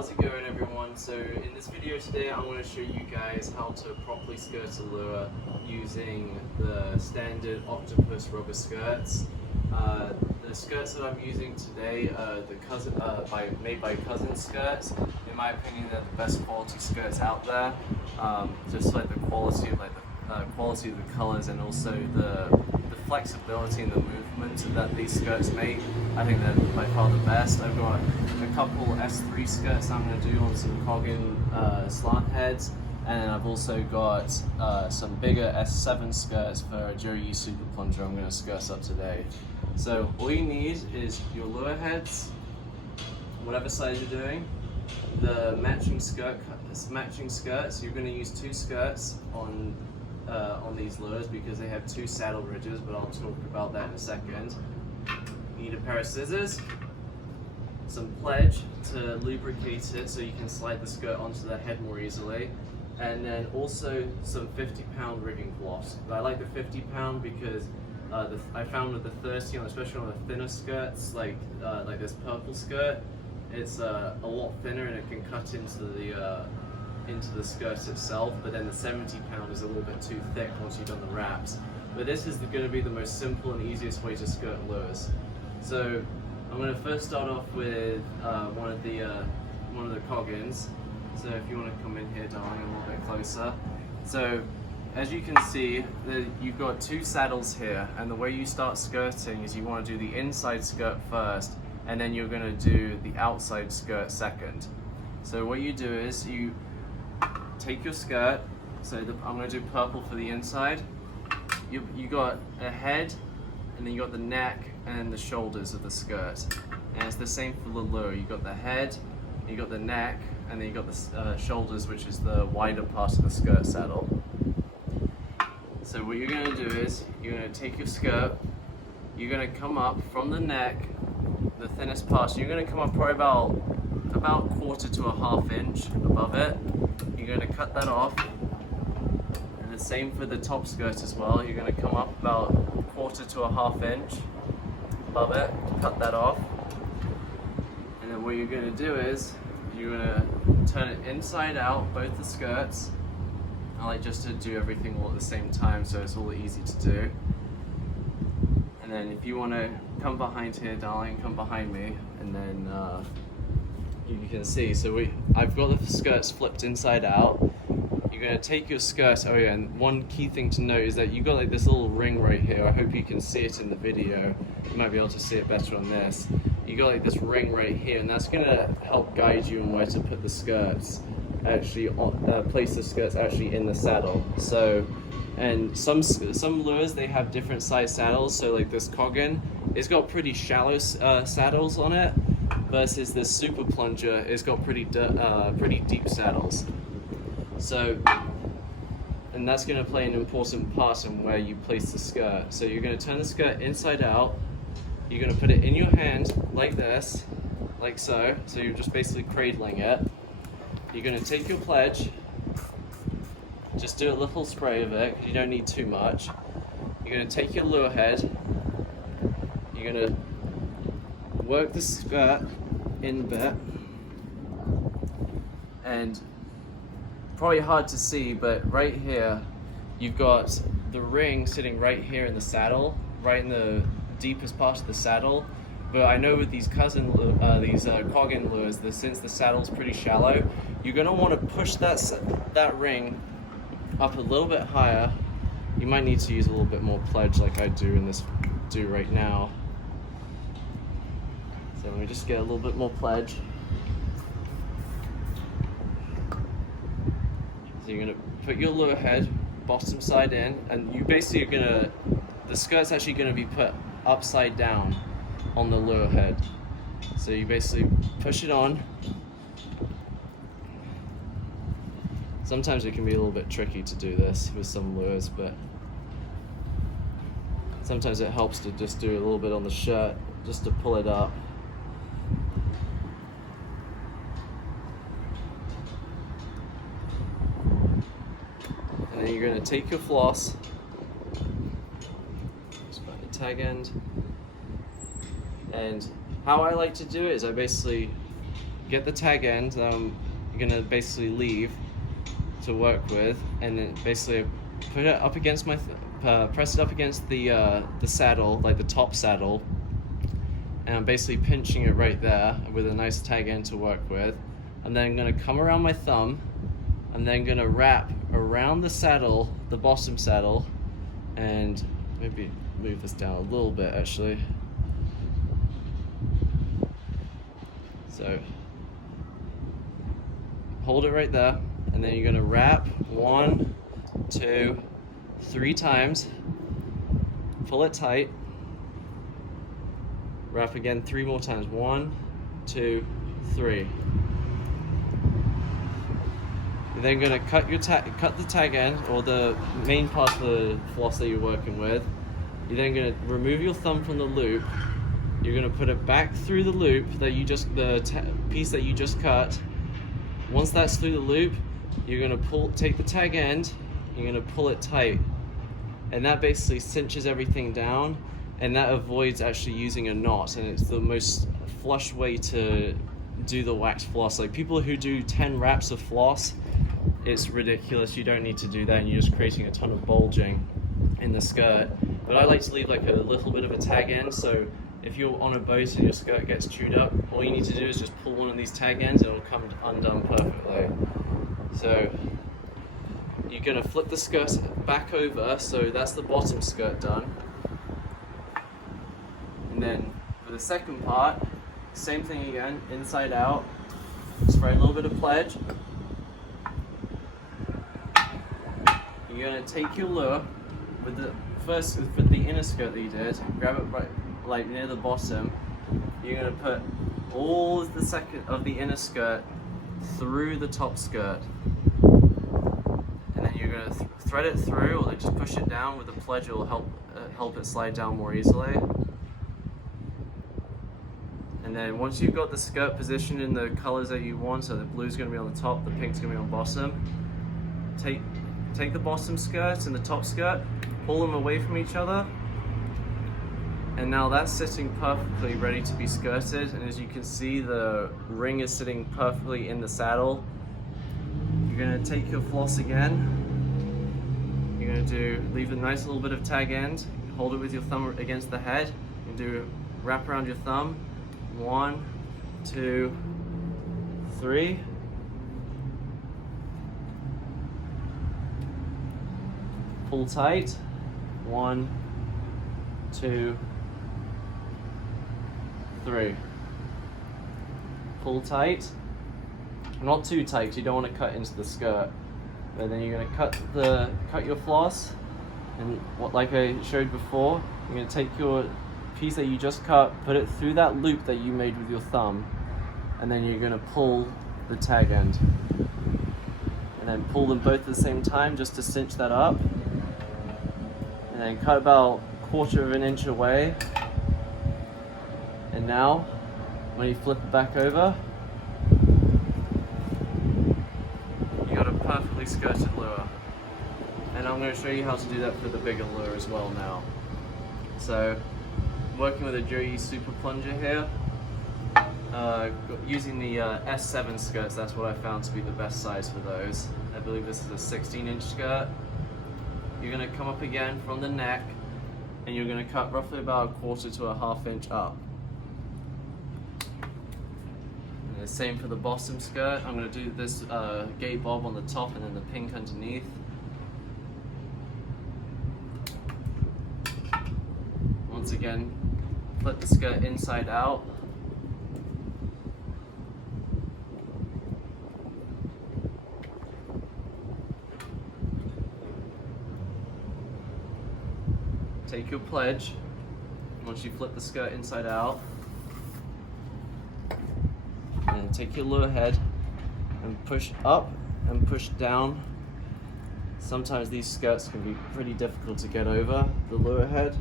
How's it going, everyone? So in this video today I'm going to show you guys how to properly skirt a lure using the standard octopus rubber skirts. The skirts that I'm using today are made by Coggin skirts. In my opinion, they're the best quality skirts out there. Just like the quality of the colors and also the flexibility and the movement that these skirts make. I think they're by far the best. I've got a couple S3 skirts I'm going to do on some Coggin Slant Heads, and I've also got some bigger S7 skirts for Joe Yusu, the Plunger I'm going to skirt up today. So all you need is your lure heads, whatever size you're doing, the matching skirts. You're going to use two skirts on these lures because they have two saddle ridges, but I'll talk about that in a second. You need a pair of scissors, some pledge to lubricate it so you can slide the skirt onto the head more easily, and then also some 50-pound rigging floss. I like the 50-pound because I found with the 30, especially on the thinner skirts, like this purple skirt, it's a lot thinner and it can cut into the skirt itself, but then the 70-pound is a little bit too thick once you've done the wraps. But this is going to be the most simple and easiest way to skirt lures. So I'm going to first start off with one of the Coggins. So if you want to come in here, darling, a little bit closer. So as you can see, you've got two saddles here, and the way you start skirting is you want to do the inside skirt first, and then you're going to do the outside skirt second. So what you do is you take your skirt. So I'm going to do purple for the inside. You got a head, and then you got the neck and the shoulders of the skirt, and it's the same for the lure. You got the head, you got the neck, and then you got the shoulders, which is the wider part of the skirt saddle. So what you're going to do is you're going to take your skirt, you're going to come up from the neck, the thinnest part. So you're going to come up probably about quarter to a half inch above it. You're going to cut that off, and the same for the top skirt as well. You're going to come up about quarter to a half inch above it, cut that off, and then what you're going to do is you're going to turn it inside out, both the skirts. I like just to do everything all at the same time so it's all easy to do. And then if you want to come behind here, darling, come behind me, and then you can see. So I've got the skirts flipped inside out. You're going to take your skirt. Oh yeah, and one key thing to note is that you've got like this little ring right here. I hope you can see it in the video. You might be able to see it better on this. You got like this ring right here, and that's going to help guide you on where to put the skirts. Actually, place the skirts actually in the saddle. So, and some lures, they have different size saddles. So like this Coggin, it's got pretty shallow saddles on it, versus this Super Plunger, it's got pretty deep saddles. So, and that's going to play an important part in where you place the skirt. So you're going to turn the skirt inside out. You're going to put it in your hand like this, like so. So you're just basically cradling it. You're going to take your pledge, just do a little spray of it, because you don't need too much. You're going to take your lure head, you're going to work the skirt in a bit, and probably hard to see, but right here, you've got the ring sitting right here in the saddle, right in the deepest part of the saddle. But I know with these Coggin lures, since the saddle's pretty shallow, you're going to want to push that ring up a little bit higher. You might need to use a little bit more pledge like I do right now. So let me just get a little bit more pledge. So you're going to put your lure head bottom side in, and you basically the skirt's actually going to be put upside down on the lure head. So you basically push it on. Sometimes it can be a little bit tricky to do this with some lures, but sometimes it helps to just do a little bit on the shirt just to pull it up. And then you're going to take your floss, just find the tag end, and how I like to do it is I basically get the tag end you're gonna basically leave to work with, and then basically put it up against my press it up against the saddle, like the top saddle, and I'm basically pinching it right there with a nice tag end to work with. And then I'm gonna come around my thumb, and then gonna wrap around the saddle, the bottom saddle, and maybe move this down a little bit actually. So hold it right there, and then you're gonna wrap 1, 2, 3 times, pull it tight, wrap again 3 more times, 1, 2, 3. You're then gonna cut the tag end, or the main part of the floss that you're working with. You're then gonna remove your thumb from the loop. You're gonna put it back through the loop that you just, piece that you just cut. Once that's through the loop, you're gonna take the tag end, you're gonna pull it tight. And that basically cinches everything down, and that avoids actually using a knot, and it's the most flush way to do the wax floss. Like people who do 10 wraps of floss, it's ridiculous. You don't need to do that, and you're just creating a ton of bulging in the skirt. But I like to leave like a little bit of a tag end, so if you're on a boat and your skirt gets chewed up, all you need to do is just pull one of these tag ends and it'll come undone perfectly. So you're gonna flip the skirt back over, so that's the bottom skirt done. And then for the second part, same thing again, inside out. Spray a little bit of pledge. You're gonna take your lure with the inner skirt that you did, grab it right like near the bottom. You're gonna put all of the inner skirt through the top skirt, and then you're gonna thread it through, or just push it down with the pledge. It will help it slide down more easily. And then once you've got the skirt positioned in the colors that you want, so the blue's gonna be on the top, the pink's gonna be on the bottom, take the bottom skirt and the top skirt, pull them away from each other, and now that's sitting perfectly ready to be skirted. And as you can see, the ring is sitting perfectly in the saddle. You're gonna take your floss again. You're gonna leave a nice little bit of tag end, hold it with your thumb against the head, and wrap around your thumb. 1, 2, 3. Pull tight. 1, 2, 3. Pull tight. Not too tight, because you don't want to cut into the skirt. But then you're going to cut your floss, and like I showed before, you're going to take your piece that you just cut, put it through that loop that you made with your thumb, and then you're going to pull the tag end. And then pull them both at the same time just to cinch that up. And then cut about 1/4 of an inch away. And now, when you flip it back over, you got a perfectly skirted lure. And I'm going to show you how to do that for the bigger lure as well now. So, working with a Joey Super Plunger here, using the S7 skirts, that's what I found to be the best size for those. I believe this is a 16-inch skirt. You're going to come up again from the neck, and you're going to cut roughly about 1/4 to 1/2 inch up. And the same for the bottom skirt. I'm going to do this gate bob on the top and then the pink underneath. Once again, flip the skirt inside out. Take your pledge, once you flip the skirt inside out, and take your lure head and push up and push down. Sometimes these skirts can be pretty difficult to get over the lure head.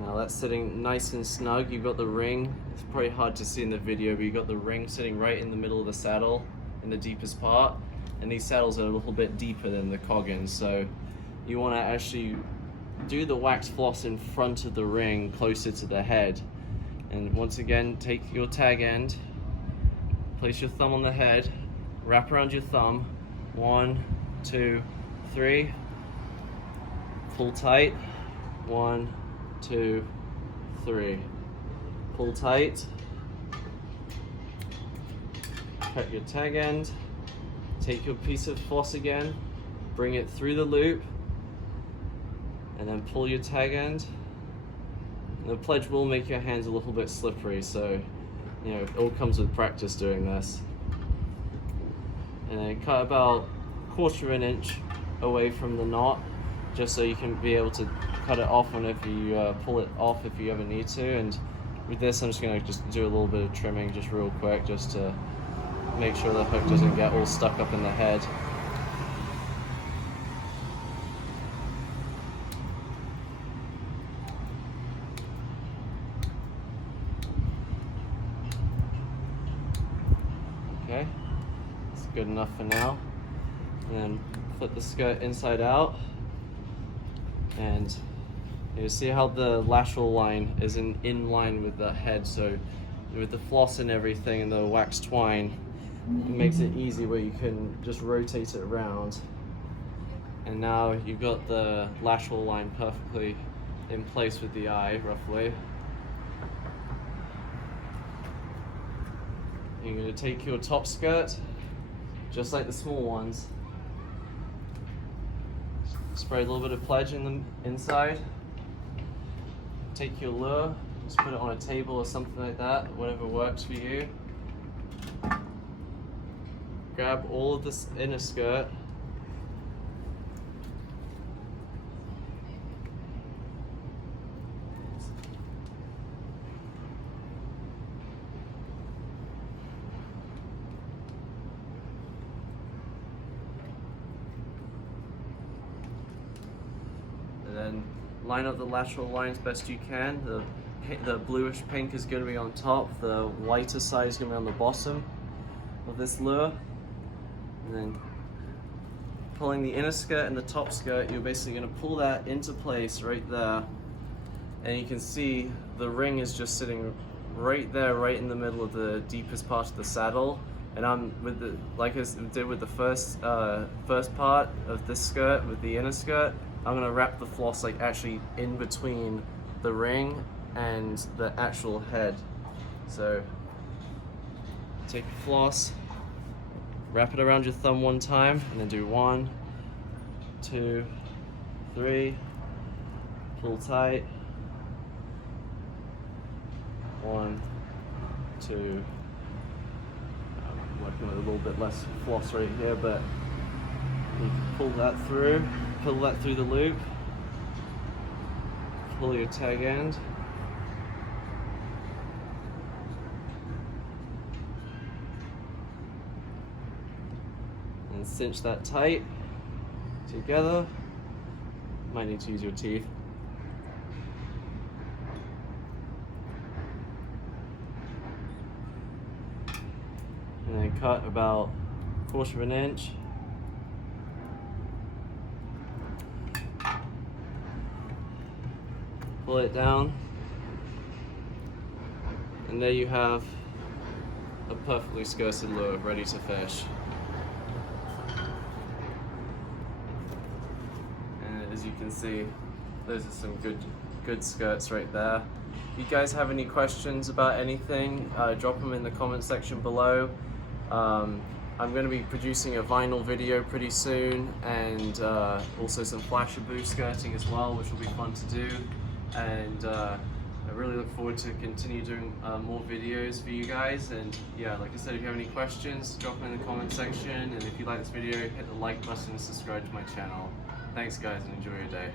Now that's sitting nice and snug. You've got the ring, it's probably hard to see in the video, but you've got the ring sitting right in the middle of the saddle in the deepest part. and these saddles are a little bit deeper than the Coggin, so you want to actually do the wax floss in front of the ring, closer to the head. And once again, take your tag end, place your thumb on the head, wrap around your thumb, 1, 2, 3, pull tight, 1, 2, 3, pull tight, cut your tag end, take your piece of floss again, bring it through the loop, and then pull your tag end. The pledge will make your hands a little bit slippery, so you know, it all comes with practice doing this. And then cut about 1/4 of an inch away from the knot, just so you can be able to cut it off whenever you pull it off if you ever need to. And with this, I'm just going to do a little bit of trimming just real quick, just to make sure the hook doesn't get all stuck up in the head. Okay, it's good enough for now. And then flip the skirt inside out, and you see how the lateral line is in line with the head, so with the floss and everything and the wax twine, it makes it easy where you can just rotate it around. And now you've got the lateral line perfectly in place with the eye, roughly. You're going to take your top skirt, just like the small ones, spray a little bit of pledge in the inside, take your lure, just put it on a table or something like that, whatever works for you. Grab all of this inner skirt, and then line up the lateral lines best you can. The bluish pink is going to be on top, the whiter side is going to be on the bottom of this lure. And then pulling the inner skirt and the top skirt, you're basically going to pull that into place right there. And you can see the ring is just sitting right there, right in the middle of the deepest part of the saddle. And I'm with the, like I did with the first part of this skirt, with the inner skirt, I'm going to wrap the floss like actually in between the ring and the actual head. So take your floss, wrap it around your thumb one time, and then do 1, 2, 3, pull tight, 1, 2, I'm working with a little bit less floss right here, but you can pull that through the loop, pull your tag end, and cinch that tight together. Might need to use your teeth. And then cut about 1/4 of an inch. Pull it down, and there you have a perfectly skirted lure ready to fish. And as you can see, those are some good skirts right there. If you guys have any questions about anything, drop them in the comment section below. I'm going to be producing a vinyl video pretty soon, and also some flashaboo skirting as well, which will be fun to do. And I really look forward to continue doing more videos for you guys. And yeah, like I said, if you have any questions, drop them in the comment section. And if you like this video, hit the like button and subscribe to my channel. Thanks guys, and enjoy your day.